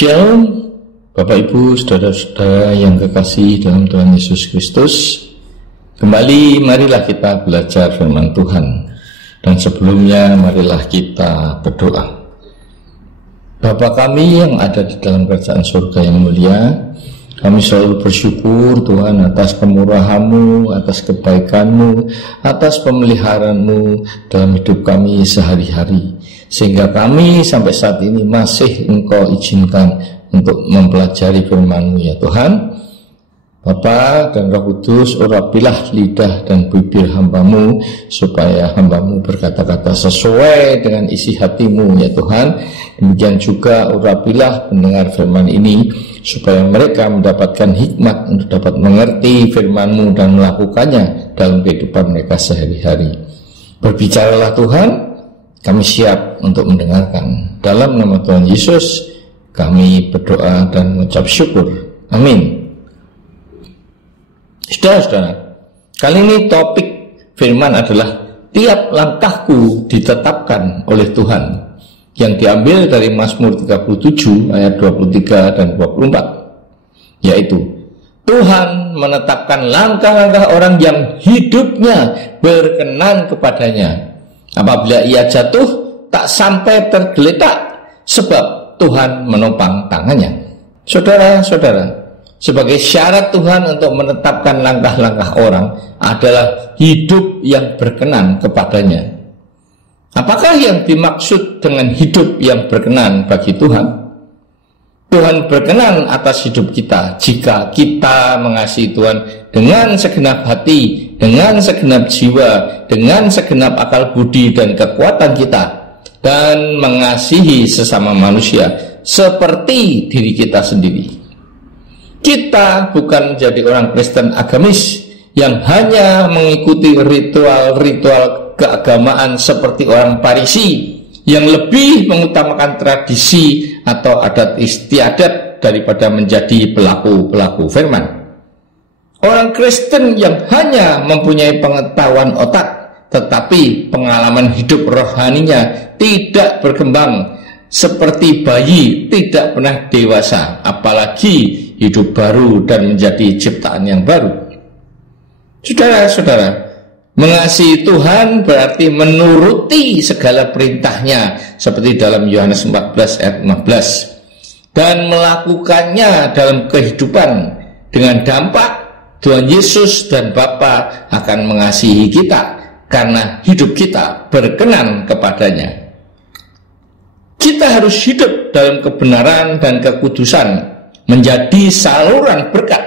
Shalom, Bapak Ibu, saudara-saudara yang kekasih dalam Tuhan Yesus Kristus. Kembali marilah kita belajar firman Tuhan. Dan sebelumnya marilah kita berdoa. Bapa kami yang ada di dalam kerajaan surga yang mulia, kami selalu bersyukur Tuhan atas kemurahan-Mu, atas kebaikan-Mu, atas pemeliharaan-Mu dalam hidup kami sehari-hari. Sehingga kami sampai saat ini masih Engkau izinkan untuk mempelajari firman-Mu ya Tuhan. Bapa dan Roh Kudus, urapilah lidah dan bibir hamba-Mu supaya hamba-Mu berkata-kata sesuai dengan isi hati-Mu ya Tuhan. Demikian juga urapilah pendengar firman ini supaya mereka mendapatkan hikmat untuk dapat mengerti firman-Mu dan melakukannya dalam kehidupan mereka sehari-hari. Berbicaralah Tuhan, kami siap untuk mendengarkan. Dalam nama Tuhan Yesus kami berdoa dan mengucap syukur. Amin. Saudara-saudara, kali ini topik firman adalah tiap langkahku ditetapkan oleh Tuhan, yang diambil dari Mazmur 37 ayat 23 dan 24, yaitu Tuhan menetapkan langkah-langkah orang yang hidupnya berkenan kepadanya. Apabila ia jatuh, tak sampai tergeletak, sebab Tuhan menopang tangannya. Saudara-saudara, sebagai syarat Tuhan untuk menetapkan langkah-langkah orang adalah hidup yang berkenan kepadanya. Apakah yang dimaksud dengan hidup yang berkenan bagi Tuhan? Tuhan berkenan atas hidup kita jika kita mengasihi Tuhan dengan segenap hati, dengan segenap jiwa, dengan segenap akal budi dan kekuatan kita, dan mengasihi sesama manusia seperti diri kita sendiri. Kita bukan menjadi orang Kristen agamis yang hanya mengikuti ritual-ritual keagamaan seperti orang Farisi yang lebih mengutamakan tradisi atau adat istiadat daripada menjadi pelaku-pelaku firman. Orang Kristen yang hanya mempunyai pengetahuan otak, tetapi pengalaman hidup rohaninya tidak berkembang, seperti bayi tidak pernah dewasa, apalagi hidup baru dan menjadi ciptaan yang baru. Saudara-saudara, mengasihi Tuhan berarti menuruti segala perintahnya, seperti dalam Yohanes 14 ayat 15, dan melakukannya dalam kehidupan dengan dampak Tuhan Yesus dan Bapa akan mengasihi kita karena hidup kita berkenan kepadanya. Kita harus hidup dalam kebenaran dan kekudusan, menjadi saluran berkat,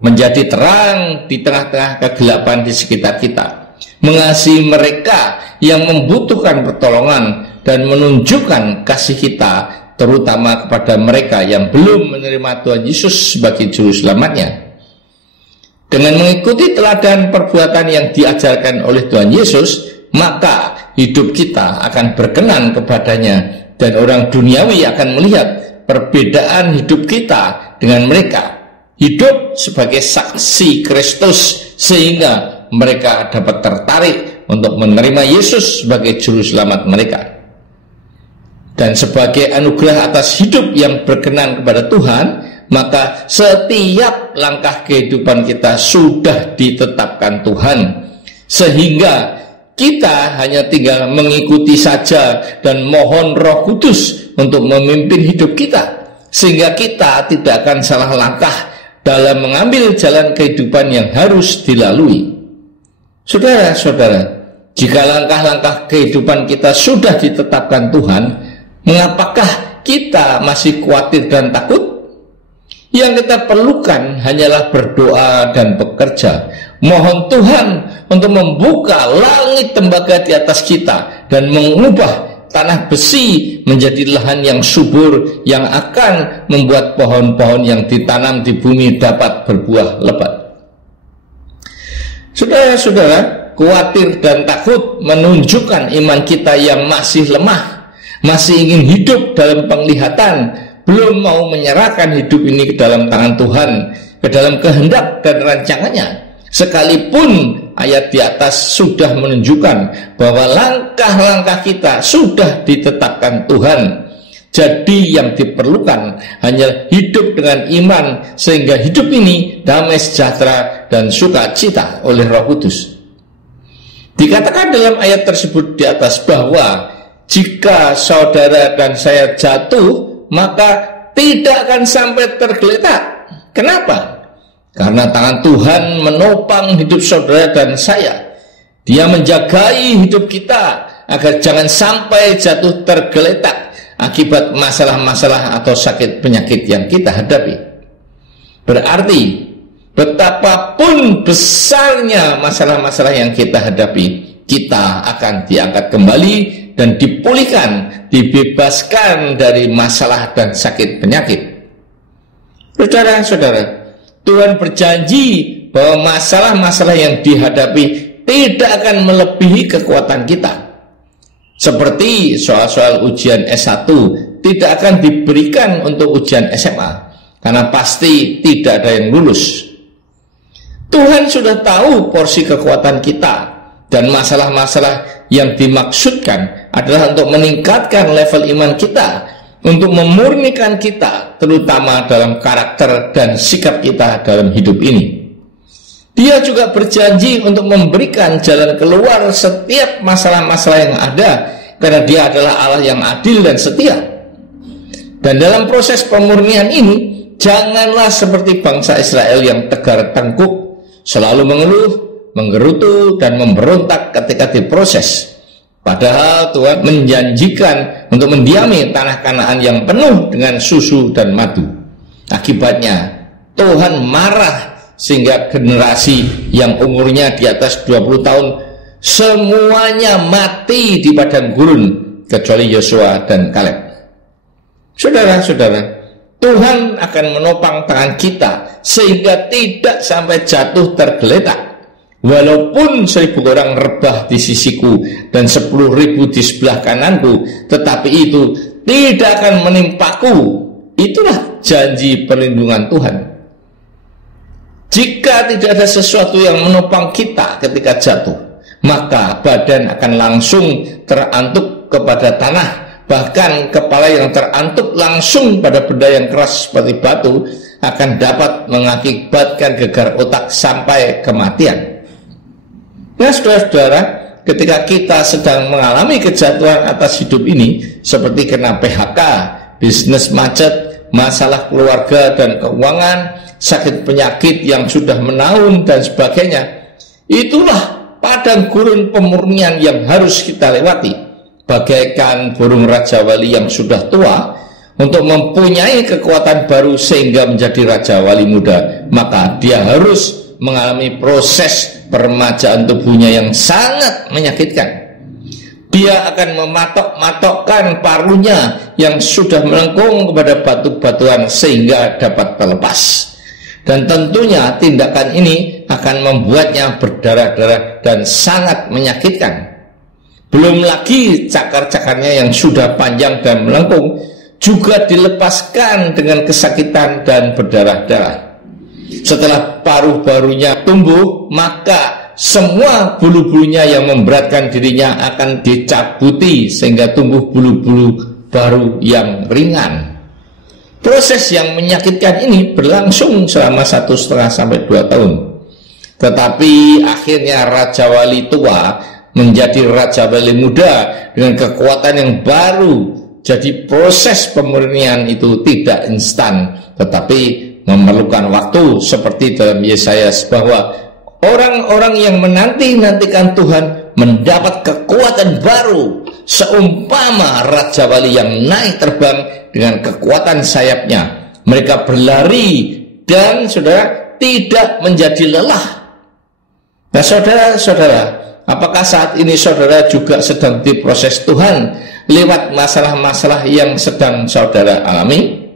menjadi terang di tengah-tengah kegelapan di sekitar kita, mengasihi mereka yang membutuhkan pertolongan, dan menunjukkan kasih kita terutama kepada mereka yang belum menerima Tuhan Yesus sebagai juru selamatnya. Dengan mengikuti teladan perbuatan yang diajarkan oleh Tuhan Yesus, maka hidup kita akan berkenan kepadanya, dan orang duniawi akan melihat perbedaan hidup kita dengan mereka. Hidup sebagai saksi Kristus, sehingga mereka dapat tertarik untuk menerima Yesus sebagai juru selamat mereka. Dan sebagai anugerah atas hidup yang berkenan kepada Tuhan, maka setiap langkah kehidupan kita sudah ditetapkan Tuhan, sehingga kita hanya tinggal mengikuti saja dan mohon Roh Kudus untuk memimpin hidup kita, sehingga kita tidak akan salah langkah dalam mengambil jalan kehidupan yang harus dilalui. Saudara-saudara, jika langkah-langkah kehidupan kita sudah ditetapkan Tuhan, mengapakah kita masih khawatir dan takut? Yang kita perlukan hanyalah berdoa dan bekerja. Mohon Tuhan untuk membuka langit tembaga di atas kita dan mengubah tanah besi menjadi lahan yang subur, yang akan membuat pohon-pohon yang ditanam di bumi dapat berbuah lebat. Saudara-saudara, khawatir dan takut menunjukkan iman kita yang masih lemah, masih ingin hidup dalam penglihatan, belum mau menyerahkan hidup ini ke dalam tangan Tuhan, ke dalam kehendak dan rancangannya. Sekalipun ayat di atas sudah menunjukkan bahwa langkah-langkah kita sudah ditetapkan Tuhan, Jadi yang diperlukan hanya hidup dengan iman, sehingga hidup ini damai sejahtera dan sukacita oleh Roh Kudus. Dikatakan dalam ayat tersebut di atas bahwa jika saudara dan saya jatuh, maka tidak akan sampai tergeletak. Kenapa? Karena tangan Tuhan menopang hidup saudara dan saya. Dia menjagai hidup kita agar jangan sampai jatuh tergeletak akibat masalah-masalah atau sakit penyakit yang kita hadapi. Berarti betapapun besarnya masalah-masalah yang kita hadapi, kita akan diangkat kembali dan dipulihkan, dibebaskan dari masalah dan sakit penyakit. Saudara-saudara, Tuhan berjanji bahwa masalah-masalah yang dihadapi tidak akan melebihi kekuatan kita. Seperti soal-soal ujian S1 tidak akan diberikan untuk ujian SMA, karena pasti tidak ada yang lulus. Tuhan sudah tahu porsi kekuatan kita, dan masalah-masalah yang dimaksudkan adalah untuk meningkatkan level iman kita, untuk memurnikan kita, terutama dalam karakter dan sikap kita dalam hidup ini. Dia juga berjanji untuk memberikan jalan keluar setiap masalah-masalah yang ada, karena Dia adalah Allah yang adil dan setia. Dan dalam proses pemurnian ini, janganlah seperti bangsa Israel yang tegar tengkuk, selalu mengeluh, menggerutu, dan memberontak ketika diproses. Padahal Tuhan menjanjikan untuk mendiami tanah Kanaan yang penuh dengan susu dan madu. Akibatnya Tuhan marah sehingga generasi yang umurnya di atas 20 tahun semuanya mati di padang gurun kecuali Yosua dan Kaleb. Saudara-saudara, Tuhan akan menopang tangan kita sehingga tidak sampai jatuh tergeletak. Walaupun 1.000 orang rebah di sisiku dan 10.000 di sebelah kananku, tetapi itu tidak akan menimpaku. Itulah janji perlindungan Tuhan. Jika tidak ada sesuatu yang menopang kita ketika jatuh, maka badan akan langsung terantuk kepada tanah. Bahkan kepala yang terantuk langsung pada benda yang keras seperti batu akan dapat mengakibatkan gegar otak sampai kematian. Nah, saudara-saudara, ketika kita sedang mengalami kejatuhan atas hidup ini, seperti kena PHK, bisnis macet, masalah keluarga dan keuangan, sakit penyakit yang sudah menaun dan sebagainya, itulah padang gurun pemurnian yang harus kita lewati. Bagaikan burung Raja Wali yang sudah tua, untuk mempunyai kekuatan baru sehingga menjadi Raja Wali muda, maka dia harus mengalami proses peremajaan tubuhnya yang sangat menyakitkan. Dia akan mematok-matokkan paruhnya yang sudah melengkung kepada batu-batuan sehingga dapat terlepas. Dan tentunya tindakan ini akan membuatnya berdarah-darah dan sangat menyakitkan. Belum lagi cakar-cakarnya yang sudah panjang dan melengkung juga dilepaskan dengan kesakitan dan berdarah-darah. Setelah paruh-barunya tumbuh, maka semua bulu-bulunya yang memberatkan dirinya akan dicabuti sehingga tumbuh bulu-bulu baru yang ringan. Proses yang menyakitkan ini berlangsung selama 1,5 sampai 2 tahun. Tetapi akhirnya Raja Wali tua menjadi Raja Wali muda dengan kekuatan yang baru. Jadi proses pemurnian itu tidak instan, tetapi memerlukan waktu, seperti dalam Yesaya bahwa orang-orang yang menanti-nantikan Tuhan mendapat kekuatan baru seumpama Raja Wali yang naik terbang dengan kekuatan sayapnya. Mereka berlari dan saudara tidak menjadi lelah. Nah, saudara-saudara, apakah saat ini saudara juga sedang diproses Tuhan lewat masalah-masalah yang sedang saudara alami?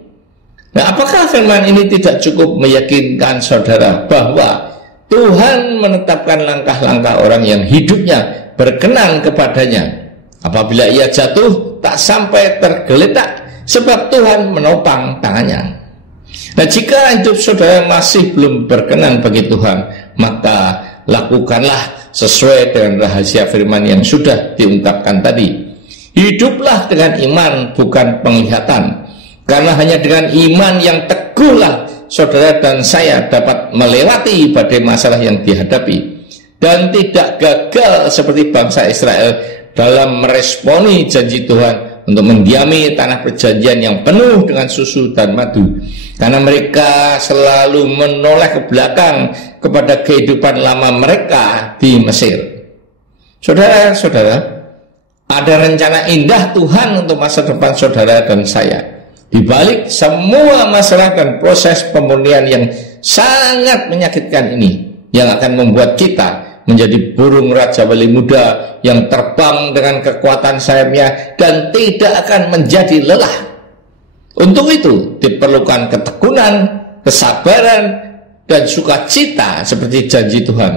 Nah, apakah firman ini tidak cukup meyakinkan saudara bahwa Tuhan menetapkan langkah-langkah orang yang hidupnya berkenan kepadanya? Apabila ia jatuh, tak sampai tergeletak, sebab Tuhan menopang tangannya. Nah, jika hidup saudara masih belum berkenan bagi Tuhan, maka lakukanlah sesuai dengan rahasia firman yang sudah diungkapkan tadi. Hiduplah dengan iman, bukan penglihatan. Karena hanya dengan iman yang teguhlah saudara dan saya dapat melewati badai masalah yang dihadapi dan tidak gagal seperti bangsa Israel dalam meresponi janji Tuhan untuk mendiami tanah perjanjian yang penuh dengan susu dan madu. Karena mereka selalu menoleh ke belakang kepada kehidupan lama mereka di Mesir. Saudara-saudara, ada rencana indah Tuhan untuk masa depan saudara dan saya. Di balik semua masalah dan proses pemurnian yang sangat menyakitkan ini, yang akan membuat kita menjadi burung Raja Wali muda yang terbang dengan kekuatan sayapnya dan tidak akan menjadi lelah. Untuk itu diperlukan ketekunan, kesabaran, dan sukacita seperti janji Tuhan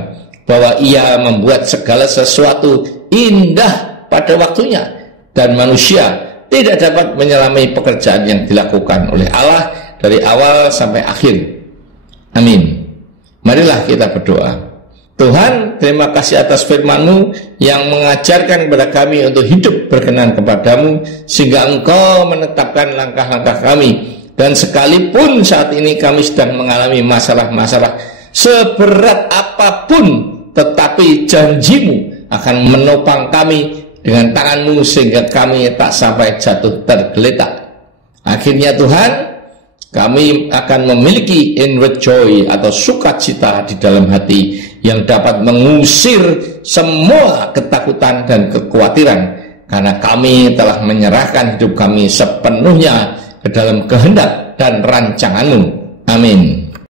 bahwa Ia membuat segala sesuatu indah pada waktunya dan manusia tidak dapat menyelami pekerjaan yang dilakukan oleh Allah dari awal sampai akhir. Amin. Marilah kita berdoa. Tuhan, terima kasih atas firman-Mu yang mengajarkan kepada kami untuk hidup berkenan kepadamu, sehingga Engkau menetapkan langkah-langkah kami. Dan sekalipun saat ini kami sedang mengalami masalah-masalah seberat apapun, tetapi janji-Mu akan menopang kami dengan tangan-Mu sehingga kami tak sampai jatuh tergeletak. Akhirnya Tuhan, kami akan memiliki inward joy atau sukacita di dalam hati yang dapat mengusir semua ketakutan dan kekhawatiran, karena kami telah menyerahkan hidup kami sepenuhnya ke dalam kehendak dan rancangan-Mu. Amin.